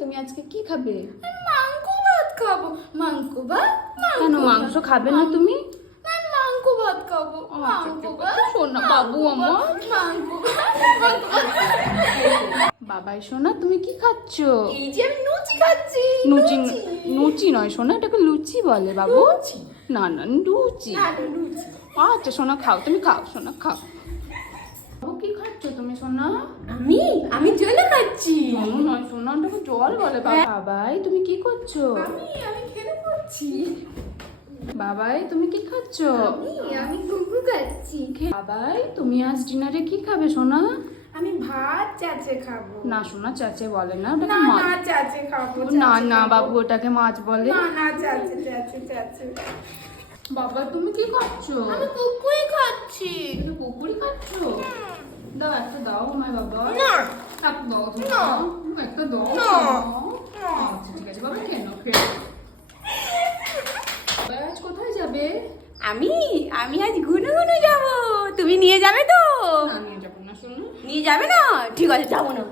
তুমি আজকে কি খাবে? মাংস ভাত খাবো। মাংস ভাত? কেন মাংস খাবে না তুমি? আমি মাংস ভাত খাবো। মাংস ভাত? শোনা বাবু আমার। মাংস ভাত? বাবাই সোনা তুমি কি খাচ্ছ? এই যে আমি লুচি খাচ্ছি। লুচি লুচি নয় সোনা, এটাকে লুচি বলে বাবু। লুচি? না না লুচি। লুচি। আচ্ছা সোনা খাও, তুমি খাও সোনা খাও। বাবু কি খাচ্ছ তুমি সোনা? আমি জল খাচ্ছি। জল নয় সোনা, ওটাকে জল বলে বাবা। বাবাই তুমি কি করছো? আমি খেলে পড়ছি। বাবাই তুমি কি খাচ্ছ? আমি গুগু খাচ্ছি। বাবাই তুমি আজ ডিনারে কি খাবে সোনা? আমি ভাত চাচে খাবো। না সোনা চাচে বলে না, ওটাকে না মাছ। না চাচে খাবো। না না বাবু ওটাকে মাছ বলে। না না চাচে চাচে চাচে। বাবা তুমি কি খাচ্ছো? আমি কুকুই খাচ্ছি। তুমি কুকুরি খাচ্ছো? দাও একটা দাও আমায় বাবা। না। একটা দাও তুমি। না। একটা দাও না। না। আচ্ছা ঠিক আছে বাবা, খেয়ে নাও খেয়ে নাও। বাবা, আজ কোথায় যাবে? আমি আজ ঘুনু ঘুনু যাবো। তুমি নিয়ে যাবে তো? না নিয়ে যাবো না শোনো। নিয়ে যাবে না? ঠিক আছে যাবো না।